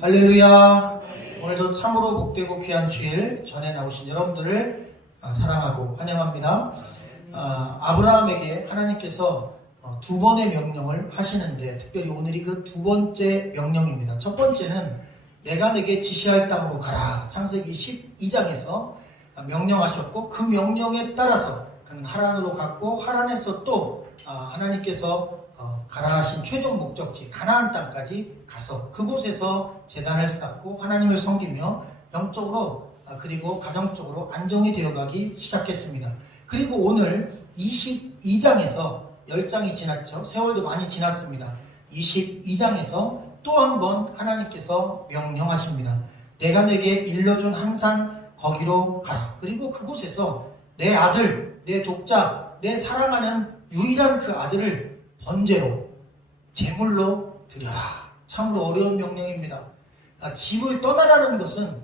할렐루야. 오늘도 참으로 복되고 귀한 주일 전에 나오신 여러분들을 사랑하고 환영합니다. 아브라함에게 하나님께서 두 번의 명령을 하시는데 특별히 오늘이 그 두 번째 명령입니다. 첫 번째는 내가 내게 지시할 땅으로 가라. 창세기 12장에서 명령하셨고 그 명령에 따라서 그는 하란으로 갔고 하란에서 또 하나님께서 가라 하신 최종 목적지 가나안 땅까지 가서 그곳에서 제단을 쌓고 하나님을 섬기며 영적으로 그리고 가정적으로 안정이 되어가기 시작했습니다. 그리고 오늘 22장에서 10장이 지났죠. 세월도 많이 지났습니다. 22장에서 또 한 번 하나님께서 명령하십니다. 내가 내게 일러준 한 산 거기로 가라. 그리고 그곳에서 내 아들, 내 독자, 내 사랑하는 유일한 그 아들을 번제로 제물로 드려라. 참으로 어려운 명령입니다. 집을 떠나라는 것은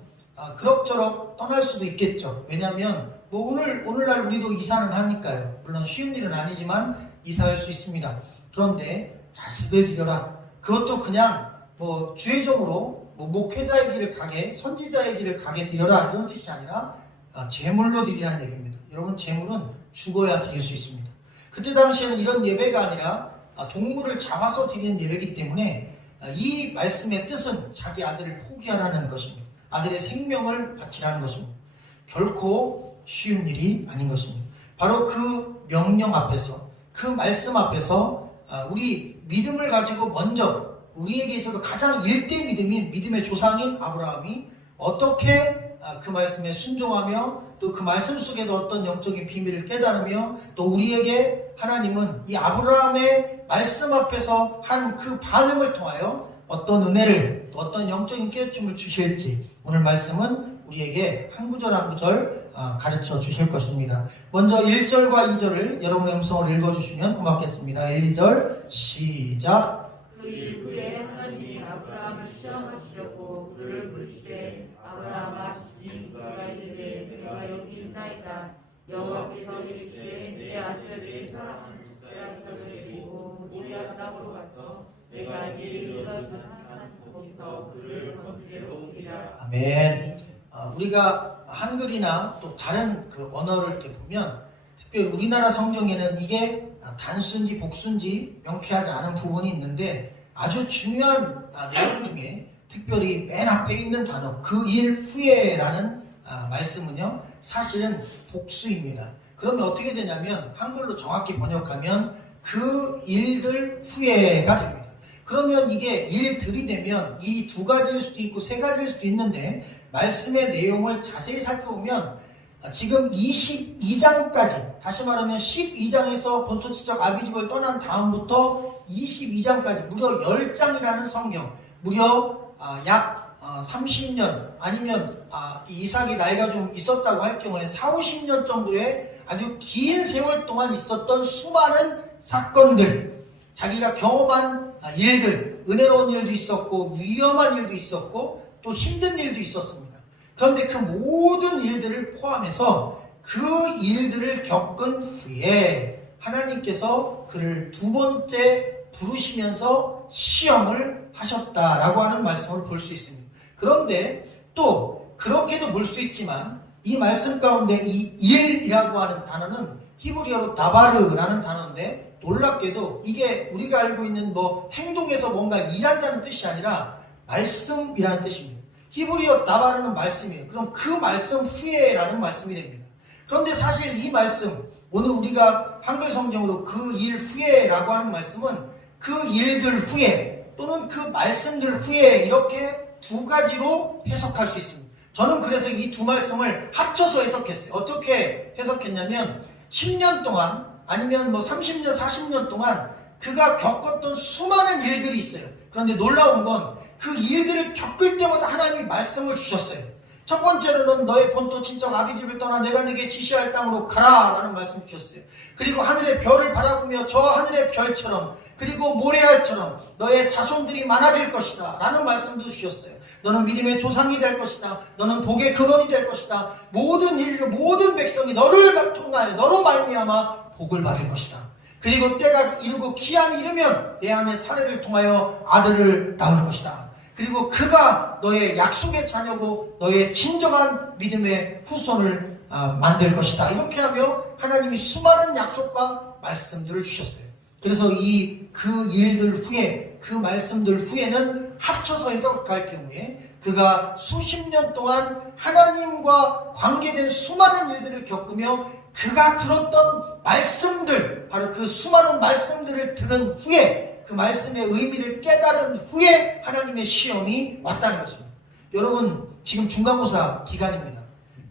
그럭저럭 떠날 수도 있겠죠. 왜냐하면 오늘날 우리도 이사는 하니까요. 물론 쉬운 일은 아니지만 이사할 수 있습니다. 그런데 자식을 드려라. 그것도 그냥 주의적으로 목회자의 길을 가게, 선지자의 길을 가게 드려라 이런 뜻이 아니라 제물로 드리라는 얘기입니다. 여러분, 제물은 죽어야 드릴 수 있습니다. 그때 당시에는 이런 예배가 아니라 동물을 잡아서 드리는 예배이기 때문에 이 말씀의 뜻은 자기 아들을 포기하라는 것입니다. 아들의 생명을 바치라는 것입니다. 결코 쉬운 일이 아닌 것입니다. 바로 그 명령 앞에서, 그 말씀 앞에서 우리 믿음을 가지고 먼저 우리에게 있어서 가장 일대 믿음인 믿음의 조상인 아브라함이 어떻게 그 말씀에 순종하며 또 그 말씀 속에서 어떤 영적인 비밀을 깨달으며 또 우리에게 하나님은 이 아브라함의 말씀 앞에서 한 그 반응을 통하여 어떤 은혜를 또 어떤 영적인 깨우침을 주실지 오늘 말씀은 우리에게 한 구절 한 구절 가르쳐 주실 것입니다. 먼저 1절과 2절을 여러분의 음성으로 읽어주시면 고맙겠습니다. 1, 2절 시작. 그 일 후에 하나님이 아브라함을 시험하시려고 그를 부르시되 아브라함아 시니 그가 이르되 내가 여기 있나이다. 여호와께서 이르시되 내 아들 내 사랑하는 독자에서를 데리고 모리아 땅으로 가서 내가 네게 일러준 한 거기서 그를 번제로 드리라. 아멘. 우리가 한글이나 또 다른 그 언어를 이렇게 보면 특별히 우리나라 성경에는 이게 단순지 복순지 명쾌하지 않은 부분이 있는데 아주 중요한 내용 중에 특별히 맨 앞에 있는 단어 그 일 후에라는 말씀은요 사실은 복수입니다. 그러면 어떻게 되냐면 한글로 정확히 번역하면 그 일들 후에가 됩니다. 그러면 이게 일들이 되면 일이 두 가지일 수도 있고 세 가지일 수도 있는데 말씀의 내용을 자세히 살펴보면 지금 22장까지 다시 말하면 12장에서 본토지적 아비집을 떠난 다음부터 22장까지 무려 10장이라는 성경 무려 약 30년 아니면 이삭이 나이가 좀 있었다고 할 경우에 40-50년 정도의 아주 긴 세월 동안 있었던 수많은 사건들 자기가 경험한 일들 은혜로운 일도 있었고 위험한 일도 있었고 또 힘든 일도 있었습니다. 그런데 그 모든 일들을 포함해서 그 일들을 겪은 후에 하나님께서 그를 두 번째 부르시면서 시험을 하셨다라고 하는 말씀을 볼 수 있습니다. 그런데 또 그렇게도 볼 수 있지만 이 말씀 가운데 이 일이라고 하는 단어는 히브리어로 다바르라는 단어인데 놀랍게도 이게 우리가 알고 있는 행동에서 뭔가 일한다는 뜻이 아니라 말씀이라는 뜻입니다. 히브리어 다바르는 말씀이에요. 그럼 그 말씀 후에라는 말씀이 됩니다. 그런데 사실 이 말씀 오늘 우리가 한글 성경으로 그 일 후에라고 하는 말씀은 그 일들 후에 또는 그 말씀들 후에 이렇게 두 가지로 해석할 수 있습니다. 저는 그래서 이 두 말씀을 합쳐서 해석했어요. 어떻게 해석했냐면 10년 동안 아니면 30년 40년 동안 그가 겪었던 수많은 일들이 있어요. 그런데 놀라운 건 그 일들을 겪을 때마다 하나님이 말씀을 주셨어요. 첫 번째로는 너의 본토 친척 아비집을 떠나 내가 네게 지시할 땅으로 가라 라는 말씀을 주셨어요. 그리고 하늘의 별을 바라보며 저 하늘의 별처럼 그리고 모래알처럼 너의 자손들이 많아질 것이다 라는 말씀도 주셨어요. 너는 믿음의 조상이 될 것이다. 너는 복의 근원이 될 것이다. 모든 인류 모든 백성이 너를 통하여 너로 말미암아 복을 받을 것이다. 그리고 때가 이르고 기한이 이르면 내 안에 사례를 통하여 아들을 낳을 것이다. 그리고 그가 너의 약속의 자녀고 너의 진정한 믿음의 후손을 만들 것이다. 이렇게 하며 하나님이 수많은 약속과 말씀들을 주셨어요. 그래서 그 일들 후에, 그 말씀들 후에는 합쳐서 해석할 경우에 그가 수십 년 동안 하나님과 관계된 수많은 일들을 겪으며 그가 들었던 말씀들, 바로 그 수많은 말씀들을 들은 후에 그 말씀의 의미를 깨달은 후에 하나님의 시험이 왔다는 것입니다. 여러분, 지금 중간고사 기간입니다.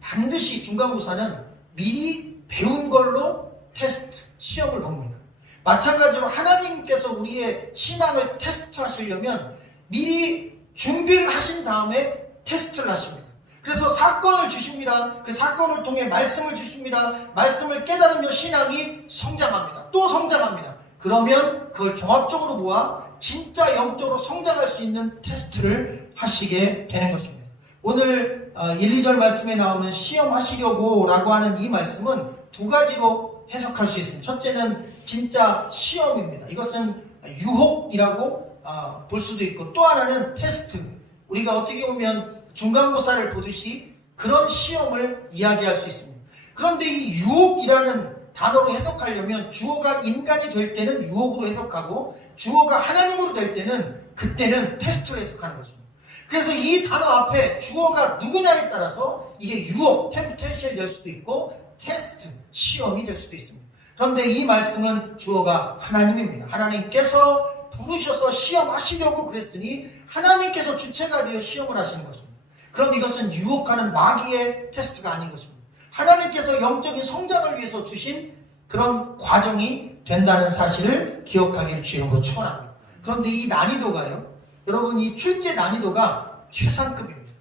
반드시 중간고사는 미리 배운 걸로 테스트, 시험을 봅니다. 마찬가지로 하나님께서 우리의 신앙을 테스트하시려면 미리 준비를 하신 다음에 테스트를 하십니다. 그래서 사건을 주십니다. 그 사건을 통해 말씀을 주십니다. 말씀을 깨달으며 신앙이 성장합니다. 또 성장합니다. 그러면 그걸 종합적으로 모아 진짜 영적으로 성장할 수 있는 테스트를 하시게 되는 것입니다. 오늘 1, 2절 말씀에 나오는 시험하시려고 라고 하는 이 말씀은 두 가지로 해석할 수 있습니다. 첫째는 진짜 시험입니다. 이것은 유혹이라고 볼 수도 있고, 또 하나는 테스트. 우리가 어떻게 보면 중간고사를 보듯이 그런 시험을 이야기할 수 있습니다. 그런데 이 유혹이라는 단어로 해석하려면 주어가 인간이 될 때는 유혹으로 해석하고 주어가 하나님으로 될 때는 그때는 테스트로 해석하는 것입니다. 그래서 이 단어 앞에 주어가 누구냐에 따라서 이게 유혹, 템프테이션이 될 수도 있고 테스트, 시험이 될 수도 있습니다. 그런데 이 말씀은 주어가 하나님입니다. 하나님께서 부르셔서 시험하시려고 그랬으니 하나님께서 주체가 되어 시험을 하시는 것입니다. 그럼 이것은 유혹하는 마귀의 테스트가 아닌 것입니다. 하나님께서 영적인 성장을 위해서 주신 그런 과정이 된다는 사실을 기억하기를 주님으로 축원합니다. 그런데 이 난이도가요, 여러분, 이 출제 난이도가 최상급입니다.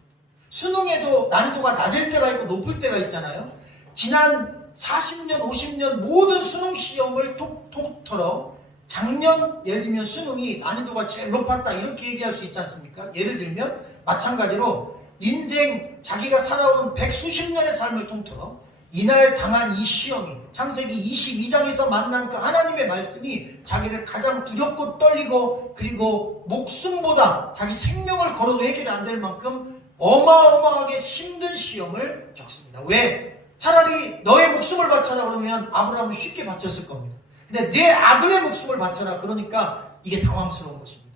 수능에도 난이도가 낮을 때가 있고 높을 때가 있잖아요. 지난 40년, 50년 모든 수능 시험을 통틀어 작년 예를 들면 수능이 난이도가 제일 높았다 이렇게 얘기할 수 있지 않습니까? 예를 들면 마찬가지로 인생 자기가 살아온 백수십 년의 삶을 통틀어 이날 당한 이 시험이 창세기 22장에서 만난 그 하나님의 말씀이 자기를 가장 두렵고 떨리고 그리고 목숨보다 자기 생명을 걸어도 해결이 안 될 만큼 어마어마하게 힘든 시험을 겪습니다. 왜? 차라리 너의 목숨을 바쳐라 그러면 아브라함은 쉽게 바쳤을 겁니다. 근데 내 아들의 목숨을 바쳐라 그러니까 이게 당황스러운 것입니다.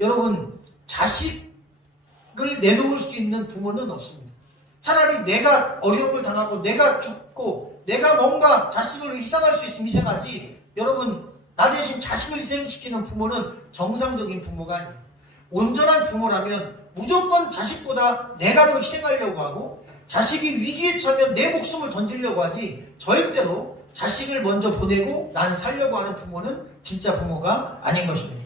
여러분, 자식을 내놓을 수 있는 부모는 없습니다. 차라리 내가 어려움을 당하고 내가 죽고 내가 뭔가 자식을 희생할 수 있으면 희생하지, 여러분, 나 대신 자식을 희생시키는 부모는 정상적인 부모가 아니에요. 온전한 부모라면 무조건 자식보다 내가 더 희생하려고 하고 자식이 위기에 처하면 내 목숨을 던지려고 하지, 절대로 자식을 먼저 보내고 나는 살려고 하는 부모는 진짜 부모가 아닌 것입니다.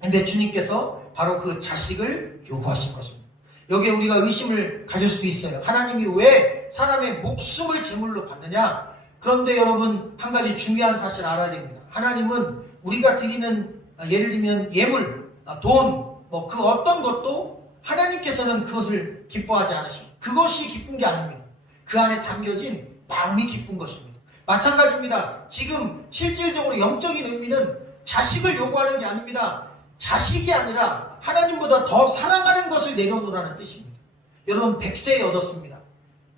근데 주님께서 바로 그 자식을 요구하신 것입니다. 여기에 우리가 의심을 가질 수도 있어요. 하나님이 왜 사람의 목숨을 제물로 받느냐? 그런데 여러분, 한 가지 중요한 사실을 알아야 됩니다. 하나님은 우리가 드리는 예를 들면 예물, 돈, 그 어떤 것도 하나님께서는 그것을 기뻐하지 않으십니다. 그것이 기쁜 게 아닙니다. 그 안에 담겨진 마음이 기쁜 것입니다. 마찬가지입니다. 지금 실질적으로 영적인 의미는 자식을 요구하는 게 아닙니다. 자식이 아니라 하나님보다 더 사랑하는 것을 내려놓으라는 뜻입니다. 여러분, 100세에 얻었습니다.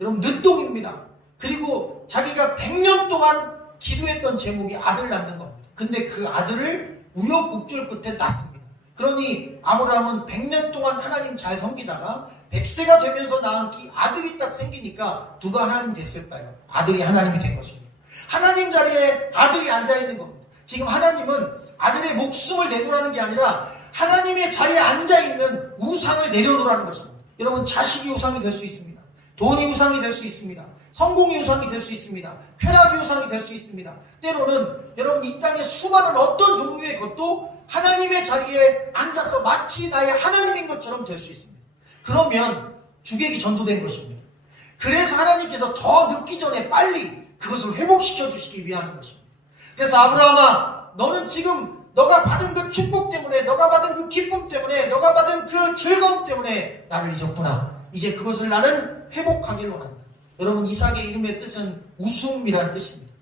여러분, 늦동입니다. 그리고 자기가 100년 동안 기도했던 제목이 아들 낳는 겁니다. 근데 그 아들을 우여곡절 끝에 낳습니다. 그러니 아브라함은 100년 동안 하나님 잘 섬기다가 100세가 되면서 낳은 아들이 딱 생기니까 누가 하나님 됐을까요? 아들이 하나님이 된 것입니다. 하나님 자리에 아들이 앉아있는 겁니다. 지금 하나님은 아들의 목숨을 내놓으라는 게 아니라 하나님의 자리에 앉아있는 우상을 내려놓으라는 것입니다. 여러분, 자식이 우상이 될 수 있습니다. 돈이 우상이 될 수 있습니다. 성공이 우상이 될 수 있습니다. 쾌락이 우상이 될 수 있습니다. 때로는 여러분, 이 땅에 수많은 어떤 종류의 것도 하나님의 자리에 앉아서 마치 나의 하나님인 것처럼 될 수 있습니다. 그러면 주객이 전도된 것입니다. 그래서 하나님께서 더 늦기 전에 빨리 그것을 회복시켜 주시기 위한 것입니다. 그래서 아브라함아, 너는 지금 너가 받은 그 축복 때문에, 너가 받은 그 기쁨 때문에, 너가 받은 그 즐거움 때문에 나를 잊었구나. 이제 그것을 나는 회복하길 원한다. 여러분, 이삭의 이름의 뜻은 웃음이라는 뜻입니다.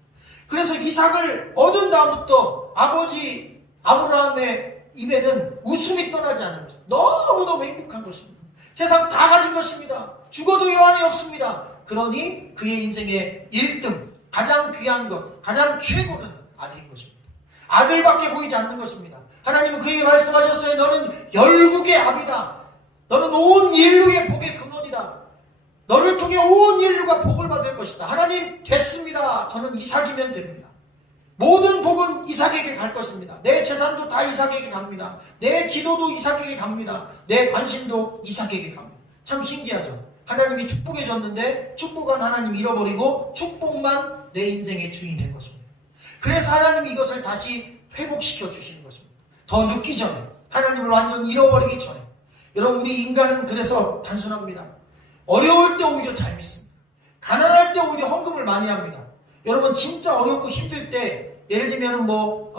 그래서 이삭을 얻은 다음부터 아버지 아브라함의 입에는 웃음이 떠나지 않은 것입니다. 너무너무 행복한 것입니다. 세상 다 가진 것입니다. 죽어도 여한이 없습니다. 그러니 그의 인생의 1등, 가장 귀한 것, 가장 최고는 아들인 것입니다. 아들밖에 보이지 않는 것입니다. 하나님은 그에게 말씀하셨어요. 너는 열국의 압이다. 너는 온 인류의 복의 근원이다. 너를 통해 온 인류가 복을 받을 것이다. 하나님, 됐습니다. 저는 이삭이면 됩니다. 모든 복은 이삭에게 갈 것입니다. 내 재산도 다 이삭에게 갑니다. 내 기도도 이삭에게 갑니다. 내 관심도 이삭에게 갑니다. 참 신기하죠. 하나님이 축복해 줬는데 축복한 하나님 잃어버리고 축복만 내 인생의 주인이 된 것입니다. 그래서 하나님이 이것을 다시 회복시켜 주시는 것입니다. 더 늦기 전에, 하나님을 완전 잃어버리기 전에. 여러분, 우리 인간은 그래서 단순합니다. 어려울 때 오히려 잘 믿습니다. 가난할 때 오히려 헌금을 많이 합니다. 여러분, 진짜 어렵고 힘들 때, 예를 들면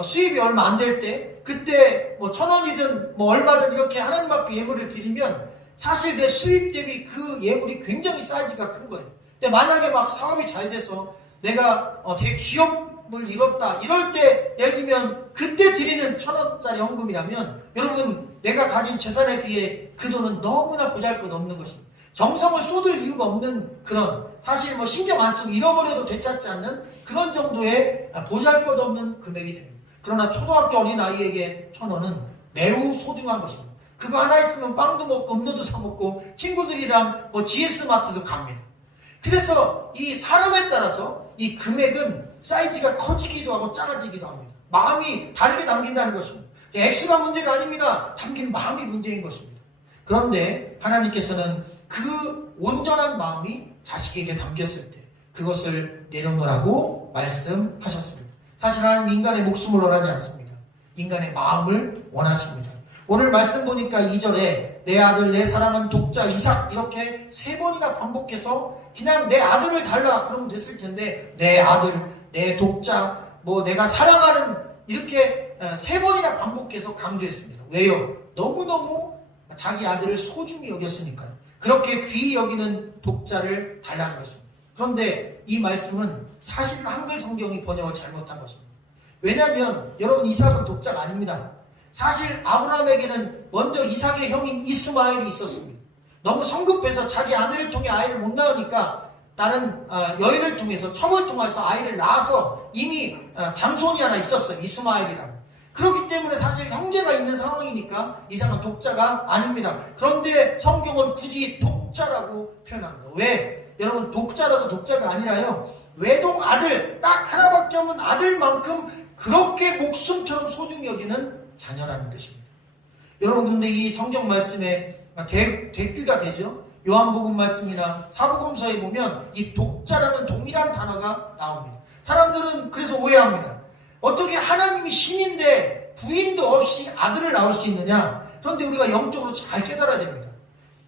수입이 얼마 안 될 때, 그때 1,000원이든 얼마든 이렇게 하나님 앞에 예물을 드리면 사실 내 수입 대비 그 예물이 굉장히 사이즈가 큰 거예요. 근데 만약에 막 사업이 잘 돼서 내가 되게 기업을 이뤘다 이럴 때, 예를 들면 그때 드리는 1,000원짜리 헌금이라면 여러분, 내가 가진 재산에 비해 그 돈은 너무나 보잘것없는 것입니다. 정성을 쏟을 이유가 없는 그런, 사실 신경 안 쓰고 잃어버려도 되찾지 않는 그런 정도의 보잘것없는 금액이 됩니다. 그러나 초등학교 어린아이에게 1,000원은 매우 소중한 것입니다. 그거 하나 있으면 빵도 먹고 음료도 사 먹고 친구들이랑 GS마트도 갑니다. 그래서 이 사람에 따라서 이 금액은 사이즈가 커지기도 하고 작아지기도 합니다. 마음이 다르게 담긴다는 것입니다. 액수가 문제가 아닙니다. 담긴 마음이 문제인 것입니다. 그런데 하나님께서는 그 온전한 마음이 자식에게 담겼을 때 그것을 내려놓으라고 말씀하셨습니다. 사실 하나님 인간의 목숨을 원하지 않습니다. 인간의 마음을 원하십니다. 오늘 말씀 보니까 2절에 내 아들, 내 사랑하는 독자 이삭 이렇게 3번이나 반복해서 그냥 내 아들을 달라 그러면 됐을 텐데 내 아들, 내 독자, 내가 사랑하는 이렇게 3번이나 반복해서 강조했습니다. 왜요? 너무너무 자기 아들을 소중히 여겼으니까요. 그렇게 귀히 여기는 독자를 달라는 것입니다. 그런데 이 말씀은 사실 한글 성경이 번역을 잘못한 것입니다. 왜냐하면 여러분, 이삭은 독자가 아닙니다. 사실 아브라함에게는 먼저 이삭의 형인 이스마엘이 있었습니다. 너무 성급해서 자기 아내를 통해 아이를 못 낳으니까 다른 여인을 통해서, 첩을 통해서 아이를 낳아서 이미 장손이 하나 있었어요. 이스마엘이라는. 그렇기 때문에 사실 형제가 있는 상황이니까 이삭은 독자가 아닙니다. 그런데 성경은 굳이 독자라고 표현합니다. 왜? 여러분, 독자라도 독자가 아니라요, 외동 아들, 딱 하나밖에 없는 아들만큼 그렇게 목숨처럼 소중히 여기는 자녀라는 뜻입니다. 여러분, 근데 이 성경 말씀에 대귀가 되죠. 요한복음 말씀이나 사복음서에 보면 이 독자라는 동일한 단어가 나옵니다. 사람들은 그래서 오해합니다. 어떻게 하나님이 신인데 부인도 없이 아들을 낳을 수 있느냐? 그런데 우리가 영적으로 잘 깨달아야 됩니다.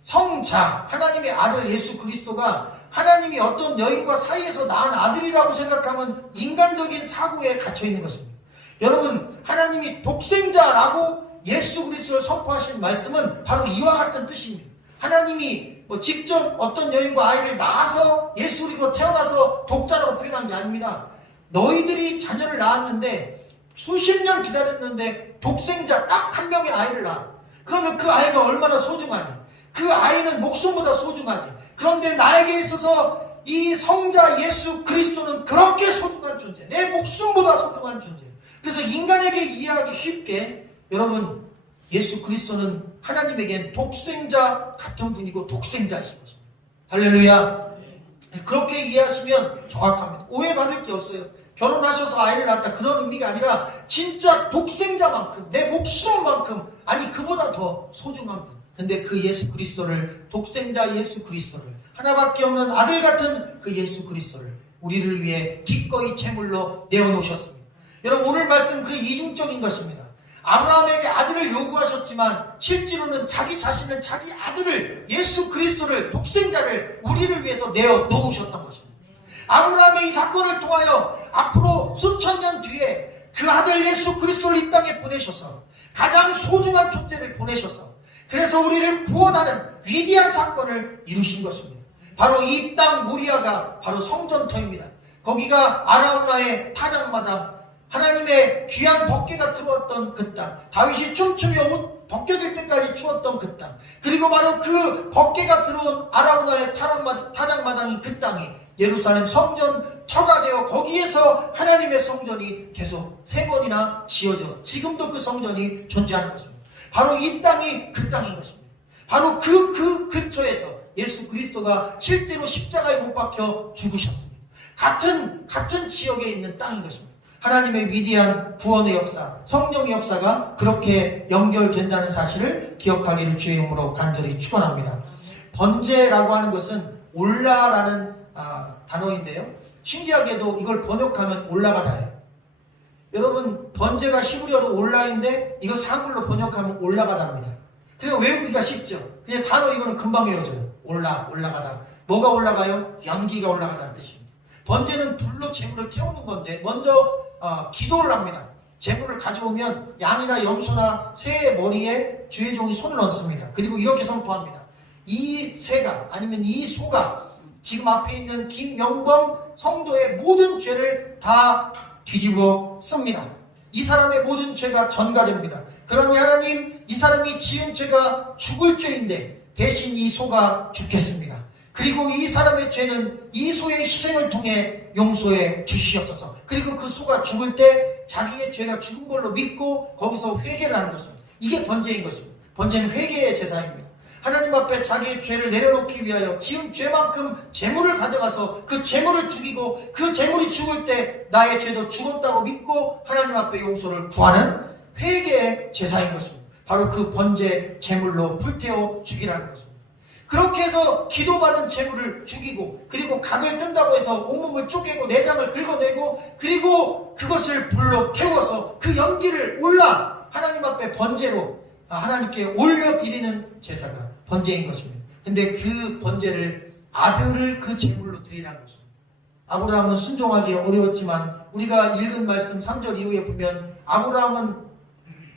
성자, 하나님의 아들 예수 그리스도가 하나님이 어떤 여인과 사이에서 낳은 아들이라고 생각하면 인간적인 사고에 갇혀 있는 것입니다. 여러분, 하나님이 독생자라고 예수 그리스도를 선포하신 말씀은 바로 이와 같은 뜻입니다. 하나님이 직접 어떤 여인과 아이를 낳아서 예수 그리스도 태어나서 독자라고 표현한 게 아닙니다. 너희들이 자녀를 낳았는데 수십 년 기다렸는데 독생자 딱 한 명의 아이를 낳았어. 그러면 그 아이가 얼마나 소중하니? 그 아이는 목숨보다 소중하지. 그런데 나에게 있어서 이 성자 예수 그리스도는 그렇게 소중한 존재, 내 목숨보다 소중한 존재. 그래서 인간에게 이해하기 쉽게, 여러분, 예수 그리스도는 하나님에겐 독생자 같은 분이고 독생자이신 것입니다. 할렐루야. 그렇게 이해하시면 정확합니다. 오해받을 게 없어요. 결혼하셔서 아이를 낳았다 그런 의미가 아니라 진짜 독생자만큼, 내 목숨만큼, 아니 그보다 더 소중한 분. 근데 그 예수 그리스도를, 독생자 예수 그리스도를, 하나밖에 없는 아들 같은 그 예수 그리스도를 우리를 위해 기꺼이 제물로 내어놓으셨습니다. 여러분, 오늘 말씀 그래 이중적인 것입니다. 아브라함에게 아들을 요구하셨지만 실제로는 자기 자신은 자기 아들을, 예수 그리스도를, 독생자를 우리를 위해서 내어놓으셨던 것입니다. 아브라함의 이 사건을 통하여 앞으로 수천 년 뒤에 그 아들 예수 그리스도를 이 땅에 보내셔서 가장 소중한 존재를 보내셔서 그래서 우리를 구원하는 위대한 사건을 이루신 것입니다. 바로 이 땅 모리아가 바로 성전터입니다. 거기가 아라우나의 타작마다 하나님의 귀한 법궤가 들어왔던 그 땅, 다윗이 춤추며 옷 벗겨질 때까지 추웠던 그 땅, 그리고 바로 그 법궤가 들어온 아라우나의 타작마당인 그 땅이 예루살렘 성전 터가 되어 거기에서 하나님의 성전이 계속 3번이나 지어져 지금도 그 성전이 존재하는 것입니다. 바로 이 땅이 그 땅인 것입니다. 바로 그 근처에서 예수 그리스도가 실제로 십자가에 못 박혀 죽으셨습니다. 같은 지역에 있는 땅인 것입니다. 하나님의 위대한 구원의 역사, 성령의 역사가 그렇게 연결된다는 사실을 기억하기를 주의 이름으로 간절히 축원합니다. 번제라고 하는 것은 올라라는 단어인데요. 신기하게도 이걸 번역하면 올라가다예요. 여러분, 번제가 히브리어로 올라인데 이거 한글로 번역하면 올라가다입니다. 그래서 외우기가 쉽죠. 그냥 단어 이거는 금방 외워져요. 올라가다. 뭐가 올라가요? 연기가 올라가다는 뜻입니다. 번제는 불로 제물을 태우는 건데 먼저 기도를 합니다. 제물을 가져오면 양이나 염소나 새의 머리에 주의 종이 손을 얹습니다. 그리고 이렇게 선포합니다. 이 새가 아니면 이 소가 지금 앞에 있는 김명범 성도의 모든 죄를 다 뒤집어 씁니다. 이 사람의 모든 죄가 전가됩니다. 그러니 하나님, 이 사람이 지은 죄가 죽을 죄인데 대신 이 소가 죽겠습니다. 그리고 이 사람의 죄는 이 소의 희생을 통해 용서해 주시옵소서. 그리고 그 소가 죽을 때 자기의 죄가 죽은 걸로 믿고 거기서 회개를 하는 것입니다. 이게 번제인 것입니다. 번제는 회개의 제사입니다. 하나님 앞에 자기의 죄를 내려놓기 위하여 지은 죄만큼 재물을 가져가서 그 재물을 죽이고 그 재물이 죽을 때 나의 죄도 죽었다고 믿고 하나님 앞에 용서를 구하는 회개의 제사인 것입니다. 바로 그 번제 제물로 불태워 죽이라는 것입니다. 그렇게 해서 기도받은 재물을 죽이고 그리고 각을 뜬다고 해서 온몸을 쪼개고 내장을 긁어내고 그리고 그것을 불로 태워서 그 연기를 올라 하나님 앞에 번제로 하나님께 올려드리는 제사가 번제인 것입니다. 근데 그 번제를 아들을 그 제물로 드리라는 것입니다. 아브라함은 순종하기 어려웠지만 우리가 읽은 말씀 3절 이후에 보면 아브라함은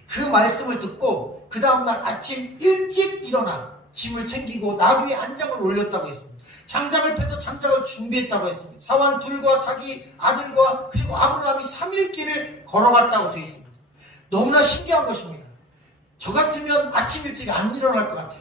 그 말씀을 듣고 그 다음날 아침 일찍 일어나 짐을 챙기고 나귀의 안장을 올렸다고 했습니다. 장작을 펴서 장작을 준비했다고 했습니다. 사환 둘과 자기 아들과 그리고 아브라함이 3일 길을 걸어갔다고 되어 있습니다. 너무나 신기한 것입니다. 저 같으면 아침 일찍 안 일어날 것 같아요.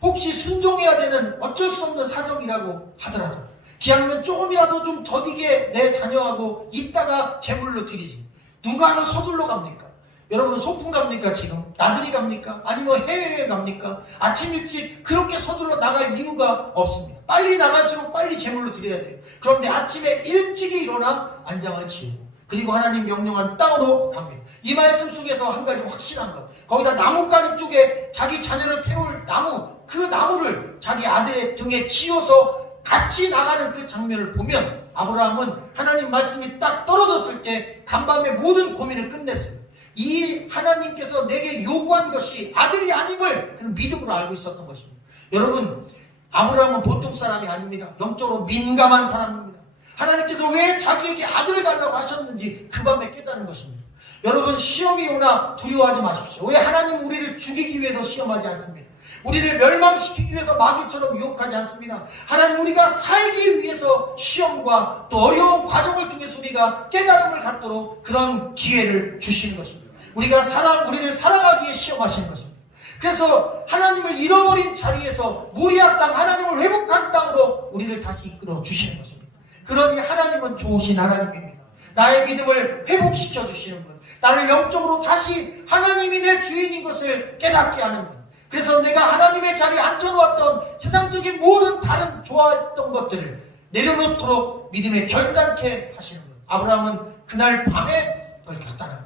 혹시 순종해야 되는 어쩔 수 없는 사정이라고 하더라도 기왕이면 조금이라도 좀 더디게 내 자녀하고 이따가 제물로 드리지. 누가 서둘러 갑니까? 여러분 소풍 갑니까 지금? 나들이 갑니까? 아니면 해외여행 갑니까? 아침 일찍 그렇게 서둘러 나갈 이유가 없습니다. 빨리 나갈수록 빨리 제물로 드려야 돼요. 그런데 아침에 일찍이 일어나 안장을 치우고 그리고 하나님 명령한 땅으로 갑니다. 이 말씀 속에서 한 가지 확실한 것, 거기다 나뭇가지 쪽에 자기 자녀를 태울 나무, 그 나무를 자기 아들의 등에 지어서 같이 나가는 그 장면을 보면 아브라함은 하나님 말씀이 딱 떨어졌을 때 간밤에 모든 고민을 끝냈습니다. 이 하나님께서 내게 요구한 것이 아들이 아님을 그는 믿음으로 알고 있었던 것입니다. 여러분, 아브라함은 보통 사람이 아닙니다. 영적으로 민감한 사람입니다. 하나님께서 왜 자기에게 아들을 달라고 하셨는지 그 밤에 깨닫는 것입니다. 여러분, 시험이 오나 두려워하지 마십시오. 왜 하나님은 우리를 죽이기 위해서 시험하지 않습니다. 우리를 멸망시키기 위해서 마귀처럼 유혹하지 않습니다. 하나님, 우리가 살기 위해서 시험과 또 어려운 과정을 통해서 우리가 깨달음을 갖도록 그런 기회를 주시는 것입니다. 우리를 사랑하기에 시험하시는 것입니다. 그래서 하나님을 잃어버린 자리에서 모리아 땅, 하나님을 회복한 땅으로 우리를 다시 이끌어 주시는 것입니다. 그러니 하나님은 좋으신 하나님입니다. 나의 믿음을 회복시켜 주시는 분, 나를 영적으로 다시 하나님이 내 주인인 것을 깨닫게 하는 분, 그래서 내가 하나님의 자리에 앉혀놓았던 세상적인 모든 다른 좋아했던 것들을 내려놓도록 믿음에 결단케 하시는 분. 아브라함은 그날 밤에 그걸 결단합니다.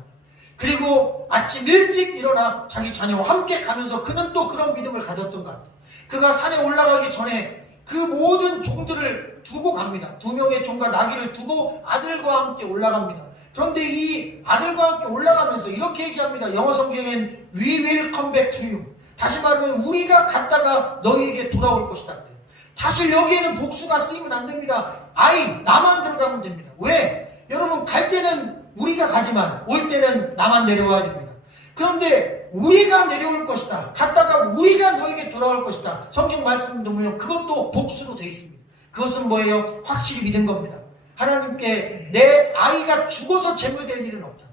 그리고 아침 일찍 일어나 자기 자녀와 함께 가면서 그는 또 그런 믿음을 가졌던 것 같아요. 그가 산에 올라가기 전에 그 모든 종들을 두고 갑니다. 2명의 종과 나귀를 두고 아들과 함께 올라갑니다. 그런데 이 아들과 함께 올라가면서 이렇게 얘기합니다. 영어 성경엔 We will come back to you. 다시 말하면 우리가 갔다가 너희에게 돌아올 것이다. 사실 여기에는 복수가 쓰이면 안 됩니다. 나만 들어가면 됩니다. 왜? 여러분, 갈 때는 우리가 가지만 올 때는 나만 내려와야 됩니다. 그런데 우리가 내려올 것이다, 갔다가 우리가 너에게 돌아올 것이다, 성경 말씀 보면 그것도 복수로 되어 있습니다. 그것은 뭐예요? 확실히 믿은 겁니다. 하나님께 내 아이가 죽어서 제물될 일은 없다.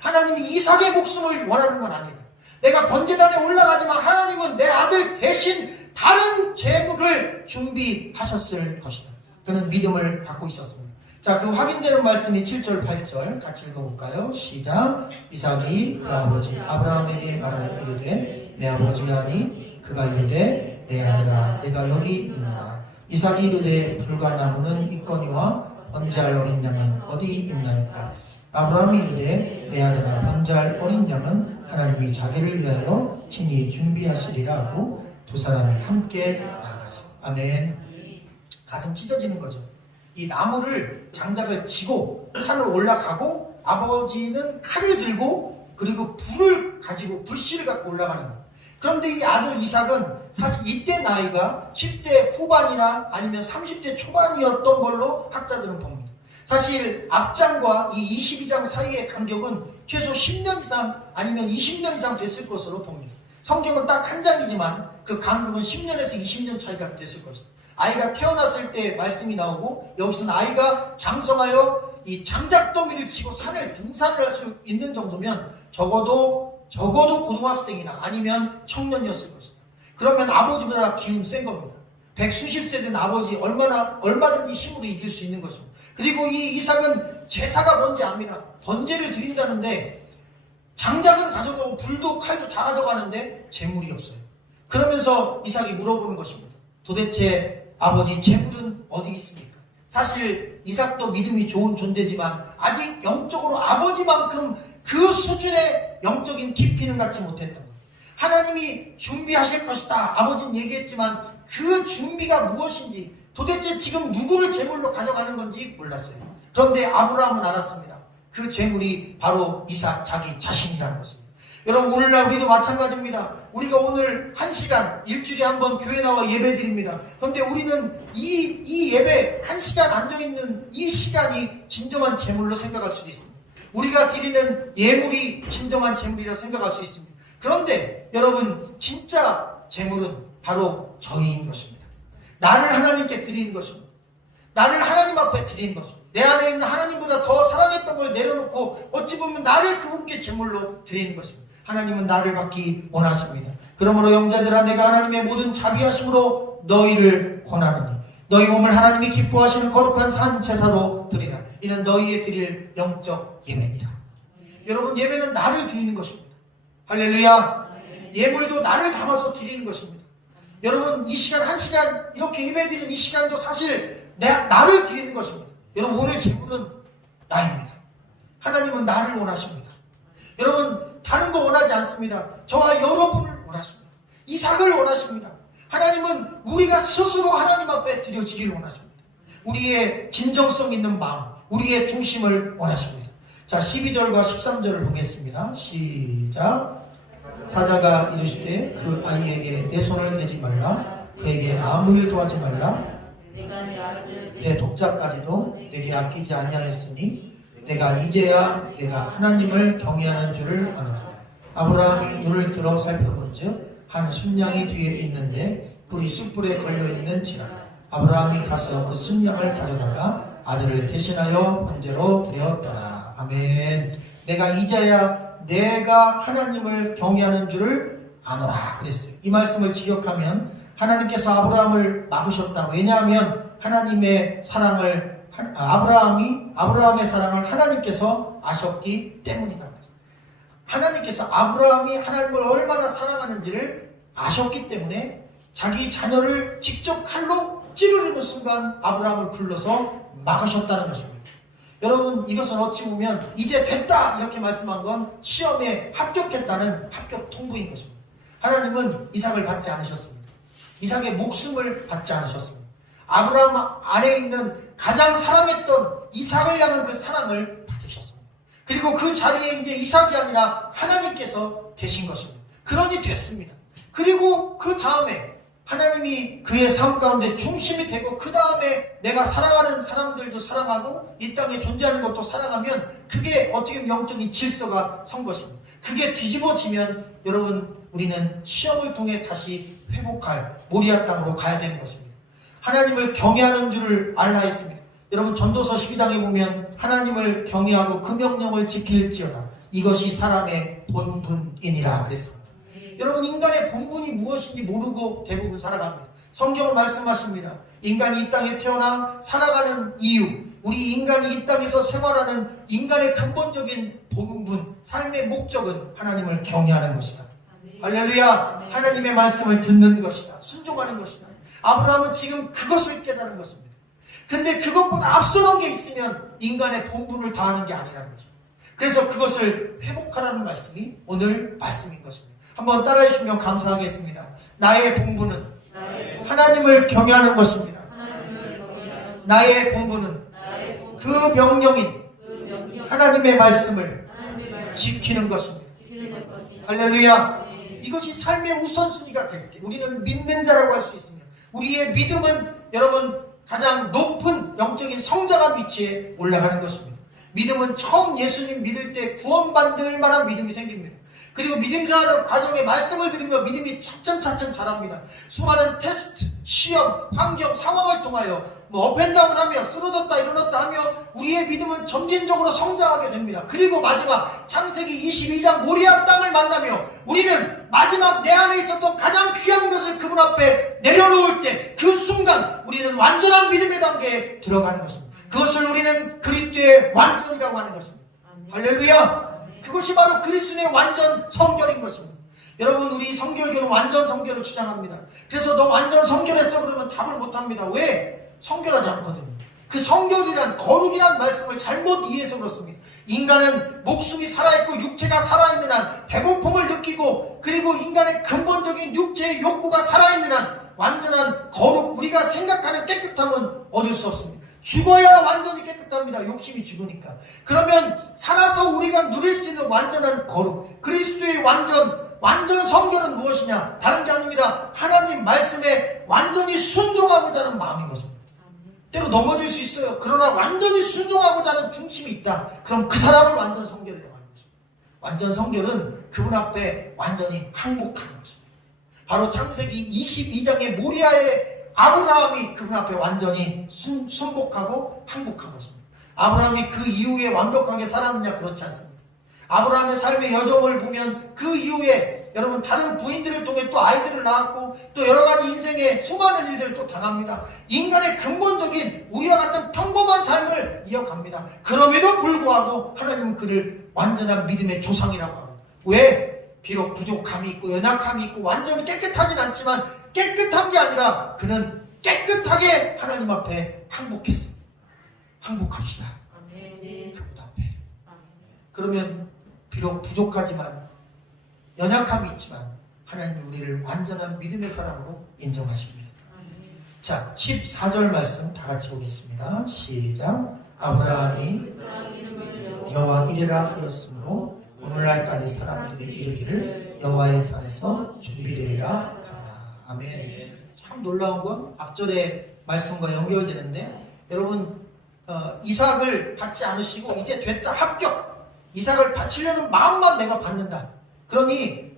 하나님이 이삭의 목숨을 원하는 건 아니다. 내가 번제단에 올라가지만 하나님은 내 아들 대신 다른 제물을 준비하셨을 것이다. 그는 믿음을 갖고 있었습니다. 자, 그 확인되는 말씀이 7절 8절 같이 읽어볼까요? 시작. 이삭이 그 아버지 아브라함에게 말하여 이르되 내 아버지가 아니 그가 이르되 내 아들아 내가 여기 있노라. 이삭이 이르되 불가나무는 있거니와 번제할 어린 양은 어디 있나이까. 아브라함이 이르되 내 아들아 번제할 어린 양은 하나님이 자기를 위하여 친히 준비하시리라 하고 두 사람이 함께 나가서. 아멘. 가슴 찢어지는 거죠. 이 나무를 장작을 지고 산을 올라가고 아버지는 칼을 들고 그리고 불을 가지고 불씨를 갖고 올라가는 거예요. 그런데 이 아들 이삭은 사실 이때 나이가 10대 후반이나 아니면 30대 초반이었던 걸로 학자들은 봅니다. 사실 앞장과 이 22장 사이의 간격은 최소 10년 이상 아니면 20년 이상 됐을 것으로 봅니다. 성경은 딱 한 장이지만 그 간격은 10년에서 20년 차이가 됐을 것이다. 아이가 태어났을 때 말씀이 나오고 여기서는 아이가 장성하여 이 장작더미를 치고 산을 등산을 할 수 있는 정도면 적어도 고등학생이나 아니면 청년이었을 것이다. 그러면 아버지보다 기운 센 겁니다. 100수십 세 된 아버지 얼마든지 힘으로 이길 수 있는 것입니다. 그리고 이 이삭은 제사가 뭔지 압니다. 번제를 드린다는데 장작은 가져가고 불도 칼도 다 가져가는데 재물이 없어요. 그러면서 이삭이 물어보는 것입니다. 도대체 아버지 재물은 어디 있습니까? 사실 이삭도 믿음이 좋은 존재지만 아직 영적으로 아버지만큼 그 수준의 영적인 깊이는 갖지 못했던 거예요. 하나님이 준비하실 것이다. 아버지는 얘기했지만 그 준비가 무엇인지 도대체 지금 누구를 제물로 가져가는 건지 몰랐어요. 그런데 아브라함은 알았습니다. 그 제물이 바로 이삭 자기 자신이라는 것입니다. 여러분 오늘날 우리도 마찬가지입니다. 우리가 오늘 1시간 일주일에 한 번 교회 나와 예배 드립니다. 그런데 우리는 이 예배 1시간 앉아있는 이 시간이 진정한 제물로 생각할 수도 있습니다. 우리가 드리는 예물이 진정한 제물이라 생각할 수 있습니다. 그런데 여러분 진짜 제물은 바로 저희인 것입니다. 나를 하나님께 드리는 것입니다. 나를 하나님 앞에 드리는 것입니다. 내 안에 있는 하나님보다 더 사랑했던 걸 내려놓고 어찌 보면 나를 그분께 제물로 드리는 것입니다. 하나님은 나를 받기 원하십니다. 그러므로 영자들아 내가 하나님의 모든 자비하심으로 너희를 권하노니 너희 몸을 하나님이 기뻐하시는 거룩한 산 제사로 드리라. 이는 너희의 드릴 영적 예배니라. 여러분 예배는 나를 드리는 것입니다. 할렐루야. 예물도 나를 담아서 드리는 것입니다. 여러분 이 시간 1시간 이렇게 예배 드리는 이 시간도 사실 나를 드리는 것입니다. 여러분 오늘 제물은 나입니다. 하나님은 나를 원하십니다. 여러분 다른 거 원하지 않습니다. 저와 여러분을 원하십니다. 이삭을 원하십니다. 하나님은 우리가 스스로 하나님 앞에 드려지기를 원하십니다. 우리의 진정성 있는 마음, 우리의 중심을 원하십니다. 자 12절과 13절을 보겠습니다. 시작. 사자가 이르시되 그 아이에게 내 손을 대지 말라. 그에게 아무 일도 하지 말라. 내 독자까지도 내게 아끼지 아니하였으니 내가 이제야 내가 하나님을 경외하는 줄을 아노라. 아브라함이 눈을 들어 살펴본즉 한 순양이 뒤에 있는데 뿔이 숯불에 걸려있는지라. 아브라함이 가서 그 순양을 가져다가 아들을 대신하여 번제로 드렸더라. 아멘. 내가 이제야 내가 하나님을 경외하는 줄을 아노라 그랬어요. 이 말씀을 직역하면 하나님께서 아브라함을 막으셨다. 왜냐하면 하나님의 사랑을 아브라함의 사랑을 하나님께서 아셨기 때문이다. 하나님께서 아브라함이 하나님을 얼마나 사랑하는지를 아셨기 때문에 자기 자녀를 직접 칼로 찌르는 순간 아브라함을 불러서 막으셨다는 것입니다. 여러분 이것은 어찌 보면 이제 됐다 이렇게 말씀한 건 시험에 합격했다는 합격 통보인 것입니다. 하나님은 이삭을 받지 않으셨습니다. 이삭의 목숨을 받지 않으셨습니다. 아브라함 안에 있는 가장 사랑했던 이삭을 향한 그 사랑을 받으셨습니다. 그리고 그 자리에 이제 이삭이 아니라 하나님께서 계신 것입니다. 그러니 됐습니다. 그리고 그 다음에 하나님이 그의 삶 가운데 중심이 되고 그 다음에 내가 사랑하는 사람들도 사랑하고 이 땅에 존재하는 것도 사랑하면 그게 어떻게 보면 영적인 질서가 선 것입니다. 그게 뒤집어지면 여러분 우리는 시험을 통해 다시 회복할 모리아 땅으로 가야 되는 것입니다. 하나님을 경외하는 줄을 알라 했습니다. 여러분 전도서 12장에 보면 하나님을 경외하고 그 명령을 지킬지어다 이것이 사람의 본분이니라 그랬습니다. 여러분, 인간의 본분이 무엇인지 모르고 대부분 살아갑니다. 성경은 말씀하십니다. 인간이 이 땅에 태어나 살아가는 이유, 우리 인간이 이 땅에서 생활하는 인간의 근본적인 본분, 삶의 목적은 하나님을 경외하는 것이다. 할렐루야. 하나님의 말씀을 듣는 것이다. 순종하는 것이다. 아브라함은 지금 그것을 깨달은 것입니다. 근데 그것보다 앞서는 게 있으면 인간의 본분을 다하는 게 아니라는 거죠. 그래서 그것을 회복하라는 말씀이 오늘 말씀인 것입니다. 한번 따라해 주시면 감사하겠습니다. 나의 본분은 하나님을 경외하는 것입니다. 나의 본분은 그 명령인 하나님의 말씀을 지키는 것입니다. 할렐루야. 이것이 삶의 우선순위가 될 때 우리는 믿는 자라고 할 수 있습니다. 우리의 믿음은 여러분 가장 높은 영적인 성장한 위치에 올라가는 것입니다. 믿음은 처음 예수님 믿을 때 구원받을 만한 믿음이 생깁니다. 그리고 믿음 자라는 과정에 말씀을 들으며 믿음이 차츰차츰 자랍니다. 수많은 테스트, 시험, 환경, 상황을 통하여 업앤다운 하며 쓰러졌다 일어났다 하며 우리의 믿음은 점진적으로 성장하게 됩니다. 그리고 마지막 창세기 22장 모리아 땅을 만나며 우리는 마지막 내 안에 있었던 가장 귀한 것을 그분 앞에 내려놓을 때 그 순간 우리는 완전한 믿음의 단계에 들어가는 것입니다. 그것을 우리는 그리스도의 완전이라고 하는 것입니다. 할렐루야. 그것이 바로 그리스도의 완전 성결인 것입니다. 여러분, 우리 성결교는 완전 성결을 주장합니다. 그래서 너 완전 성결했어 그러면 답을 못합니다. 왜? 성결하지 않거든요. 그 성결이란 거룩이란 말씀을 잘못 이해해서 그렇습니다. 인간은 목숨이 살아있고 육체가 살아있는 한 배고픔을 느끼고 그리고 인간의 근본적인 육체의 욕구가 살아있는 한 완전한 거룩, 우리가 생각하는 깨끗함은 얻을 수 없습니다. 죽어야 완전히 깨끗합니다. 욕심이 죽으니까. 그러면 살아서 우리가 누릴 수 있는 완전한 거룩, 그리스도의 완전 성결은 무엇이냐? 다른 게 아닙니다. 하나님 말씀에 완전히 순종하고자 하는 마음인 것입니다. 때로 넘어질 수 있어요. 그러나 완전히 순종하고자 하는 중심이 있다. 그럼 그 사람을 완전 성결이라고 하는 것입니다. 완전 성결은 그분 앞에 완전히 항복하는 것입니다. 바로 창세기 22장의 모리아의 아브라함이 그분 앞에 완전히 순복하고 항복한 것입니다. 아브라함이 그 이후에 완벽하게 살았느냐? 그렇지 않습니다. 아브라함의 삶의 여정을 보면 그 이후에 여러분 다른 부인들을 통해 또 아이들을 낳았고 또 여러 가지 인생의 수많은 일들을 또 당합니다. 인간의 근본적인 우리와 같은 평범한 삶을 이어갑니다. 그럼에도 불구하고 하나님은 그를 완전한 믿음의 조상이라고 합니다. 왜? 비록 부족함이 있고 연약함이 있고 완전히 깨끗하진 않지만 깨끗한 게 아니라 그는 깨끗하게 하나님 앞에 항복했습니다. 항복합시다. 그분 앞에. 그러면 비록 부족하지만 연약함이 있지만 하나님이 우리를 완전한 믿음의 사람으로 인정하십니다. 자, 14절 말씀 다 같이 보겠습니다. 시작. 아브라함이 여호와 이레라 하였으므로 오늘날까지 사람들이 이르기를 여호와의 산에서 준비되리라 하더라. 아멘. 참 놀라운 건 앞절의 말씀과 연결되는데 여러분 이삭을 받지 않으시고 이제 됐다 합격. 이삭을 바치려는 마음만 내가 받는다. 그러니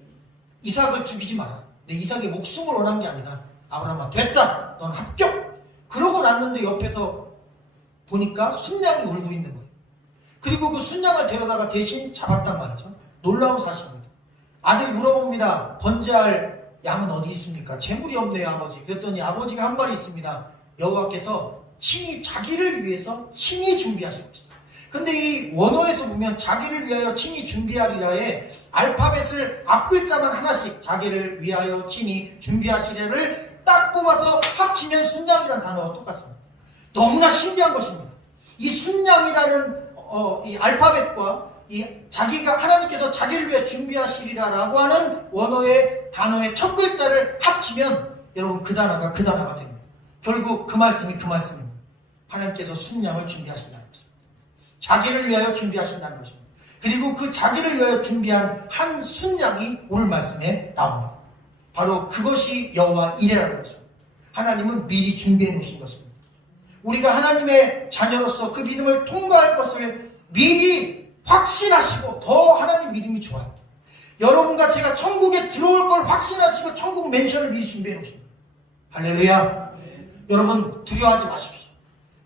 이삭을 죽이지 마라. 내 이삭의 목숨을 원한 게 아니다. 아브라함아 됐다. 넌 합격. 그러고 났는데 옆에서 보니까 순양이 울고 있는 거예요. 그리고 그 순양을 데려다가 대신 잡았단 말이죠. 놀라운 사실입니다. 아들이 물어봅니다. 번제할 양은 어디 있습니까? 재물이 없네요 아버지. 그랬더니 아버지가 한 말이 있습니다. 여호와께서 친히 자기를 위해서 친히 준비하실 것이다. 근데 이 원어에서 보면 자기를 위하여 친히 준비하리라에 알파벳을 앞글자만 하나씩 자기를 위하여 친히 준비하시리를 딱 뽑아서 합치면 순양이라는 단어가 똑같습니다. 너무나 신기한 것입니다. 이 순양이라는 이 알파벳과 이 자기가 하나님께서 자기를 위해 준비하시리라라고 하는 원어의 단어의 첫 글자를 합치면 여러분 그 단어가 됩니다. 결국 그 말씀이 그 말씀입니다. 하나님께서 순양을 준비하신다는 것입니다. 자기를 위하여 준비하신다는 것입니다. 그리고 그 자기를 위하여 준비한 한 순양이 오늘 말씀에 나옵니다. 바로 그것이 여호와 이레라는 것입니다. 하나님은 미리 준비해 놓으신 것입니다. 우리가 하나님의 자녀로서 그 믿음을 통과할 것을 미리 확신하시고 더 하나님 믿음이 좋아요. 여러분과 제가 천국에 들어올 걸 확신하시고 천국 맨션을 미리 준비해 놓으십니다. 할렐루야. 여러분 두려워하지 마십시오.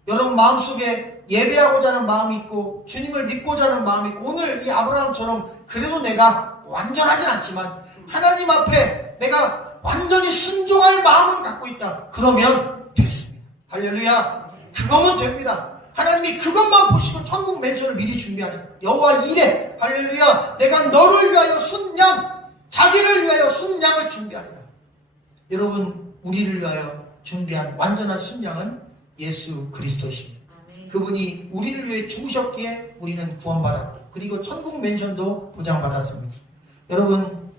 여러분 마음속에 예배하고자 하는 마음이 있고 주님을 믿고자 하는 마음이 있고 오늘 이 아브라함처럼 그래도 내가 완전하진 않지만 하나님 앞에 내가 완전히 순종할 마음은 갖고 있다. 그러면 됐습니다. 할렐루야. 그거면 됩니다. 하나님이 그것만 보시고 천국 맨션을 미리 준비하는 여호와 이레. 할렐루야. 내가 너를 위하여 순양, 자기를 위하여 순양을 준비하리라. 여러분, 우리를 위하여 준비한 완전한 순양은 예수 그리스도십니다. 그분이 우리를 위해 죽으셨기에 우리는 구원받았고 그리고 천국 맨션도 보장받았습니다. 여러분,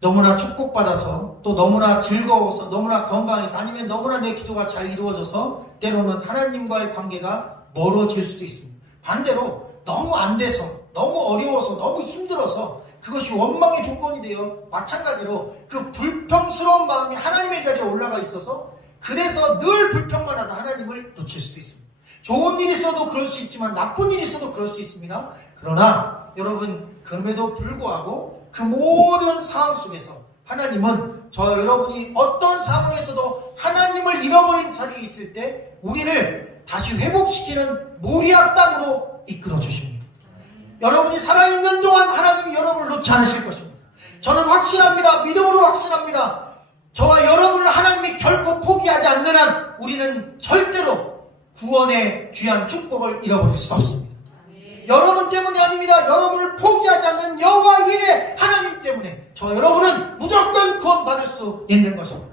너무나 축복받아서 또 너무나 즐거워서 너무나 건강해서 아니면 너무나 내 기도가 잘 이루어져서 때로는 하나님과의 관계가 멀어질 수도 있습니다. 반대로 너무 안 돼서 너무 어려워서 너무 힘들어서 그것이 원망의 조건이 되어 마찬가지로 그 불평스러운 마음이 하나님의 자리에 올라가 있어서 그래서 늘 불평만 하다 하나님을 놓칠 수도 있습니다. 좋은 일이 있어도 그럴 수 있지만 나쁜 일이 있어도 그럴 수 있습니다. 그러나 여러분, 그럼에도 불구하고 그 모든 상황 속에서 하나님은 저 여러분이 어떤 상황에서도 하나님을 잃어버린 자리에 있을 때 우리를 다시 회복시키는 모리아 땅으로 이끌어 주십니다. 여러분이 살아있는 동안 하나님이 여러분을 놓지 않으실 것입니다. 저는 확신합니다. 믿음으로 확신합니다. 저와 여러분을 하나님이 결코 포기하지 않는 한 우리는 절대로 구원의 귀한 축복을 잃어버릴 수 없습니다. 여러분 때문이 아닙니다. 여러분을 포기하지 않는 여호와 이레 하나님 때문에 저 여러분은 무조건 구원받을 수 있는 것입니다.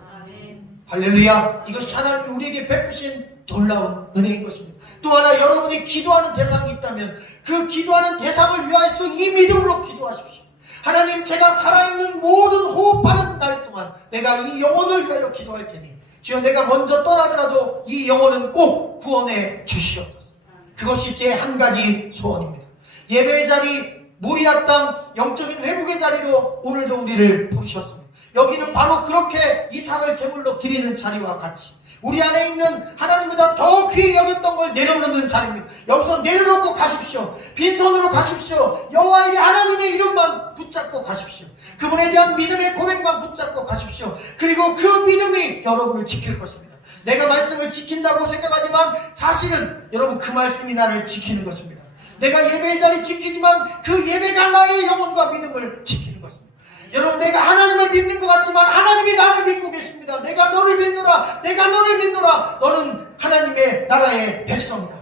할렐루야. 이것이 하나님이 우리에게 베푸신 놀라운 은혜인 것입니다. 또 하나, 여러분이 기도하는 대상이 있다면 그 기도하는 대상을 위하여서 이 믿음으로 기도하십시오. 하나님, 제가 살아있는 모든 호흡하는 날 동안 내가 이 영혼을 위하여 기도할 테니 주여, 내가 먼저 떠나더라도 이 영혼은 꼭 구원해 주시옵소서. 그것이 제 한 가지 소원입니다. 예배의 자리, 모리아 땅, 영적인 회복의 자리로 오늘도 우리를 부르셨습니다. 여기는 바로 그렇게 이삭을 제물로 드리는 자리와 같이 우리 안에 있는 하나님보다 더 귀히 여겼던 걸 내려놓는 자리입니다. 여기서 내려놓고 가십시오. 빈손으로 가십시오. 여호와 이레 하나님의 이름만 붙잡고 가십시오. 그분에 대한 믿음의 고백만 붙잡고 가십시오. 그리고 그 믿음이 여러분을 지킬 것입니다. 내가 말씀을 지킨다고 생각하지만 사실은 여러분 그 말씀이 나를 지키는 것입니다. 내가 예배의 자리 지키지만 그 예배가 나의 영혼과 믿음을 지키는 것입니다. 여러분, 내가 하나님을 믿는 것 같지만 하나님이 나를 믿고 계십니다. 내가 너를 믿노라, 내가 너를 믿노라. 너는 하나님의 나라의 백성이다.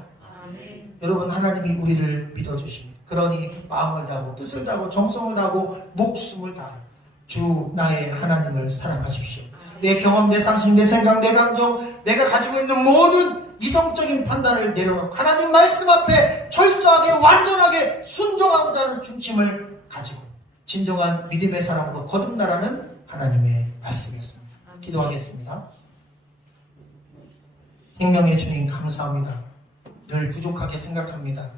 여러분, 하나님이 우리를 믿어주십니다. 그러니 마음을 다하고 뜻을 다하고 정성을 다하고 목숨을 다하여 주 나의 하나님을 사랑하십시오. 내 경험, 내 상식, 내 생각, 내 감정, 내가 가지고 있는 모든 이성적인 판단을 내려놓고 하나님 말씀 앞에 철저하게 완전하게 순종하고자 하는 중심을 가지고 진정한 믿음의 사람으로 거듭나라는 하나님의 말씀이었습니다. 기도하겠습니다. 생명의 주님, 감사합니다. 늘 부족하게 생각합니다.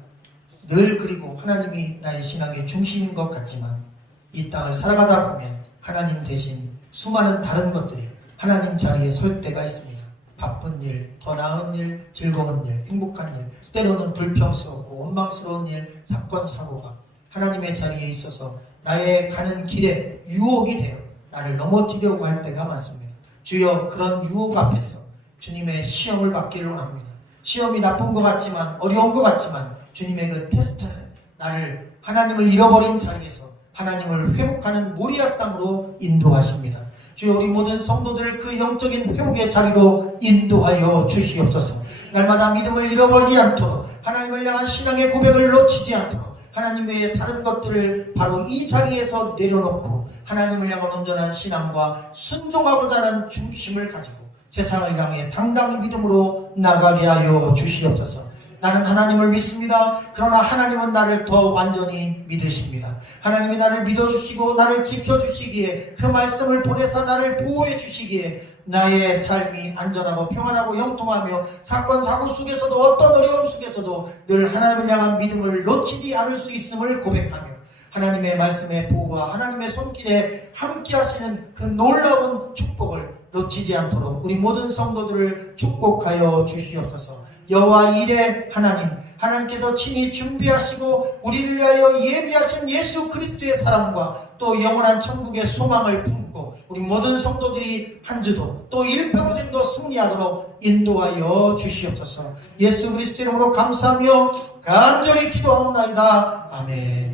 늘 그리고 하나님이 나의 신앙의 중심인 것 같지만 이 땅을 살아가다 보면 하나님 대신 수많은 다른 것들이 하나님 자리에 설 때가 있습니다. 바쁜 일, 더 나은 일, 즐거운 일, 행복한 일, 때로는 불평스럽고 원망스러운 일, 사건, 사고가 하나님의 자리에 있어서 나의 가는 길에 유혹이 되어 나를 넘어뜨리려고 할 때가 많습니다. 주여, 그런 유혹 앞에서 주님의 시험을 받기를 원합니다. 시험이 나쁜 것 같지만, 어려운 것 같지만 주님의 그 테스트는 나를 하나님을 잃어버린 자리에서 하나님을 회복하는 모리아 땅으로 인도하십니다. 주여, 우리 모든 성도들을 그 영적인 회복의 자리로 인도하여 주시옵소서. 날마다 믿음을 잃어버리지 않도록, 하나님을 향한 신앙의 고백을 놓치지 않도록, 하나님 외에 다른 것들을 바로 이 자리에서 내려놓고 하나님을 향한 온전한 신앙과 순종하고자 하는 중심을 가지고 세상을 향해 당당히 믿음으로 나가게 하여 주시옵소서. 나는 하나님을 믿습니다. 그러나 하나님은 나를 더 완전히 믿으십니다. 하나님이 나를 믿어주시고 나를 지켜주시기에, 그 말씀을 보내서 나를 보호해 주시기에 나의 삶이 안전하고 평안하고 형통하며 사건 사고 속에서도 어떤 어려움 속에서도 늘 하나님을 향한 믿음을 놓치지 않을 수 있음을 고백하며 하나님의 말씀의 보호와 하나님의 손길에 함께 하시는 그 놀라운 축복을 놓치지 않도록 우리 모든 성도들을 축복하여 주시옵소서. 여호와 이레 하나님, 하나님께서 친히 준비하시고 우리를 위하여 예비하신 예수 그리스도의 사랑과 또 영원한 천국의 소망을 품고 우리 모든 성도들이 한 주도 또 일평생도 승리하도록 인도하여 주시옵소서. 예수 그리스도 이름으로 감사하며 간절히 기도하옵나이다. 아멘.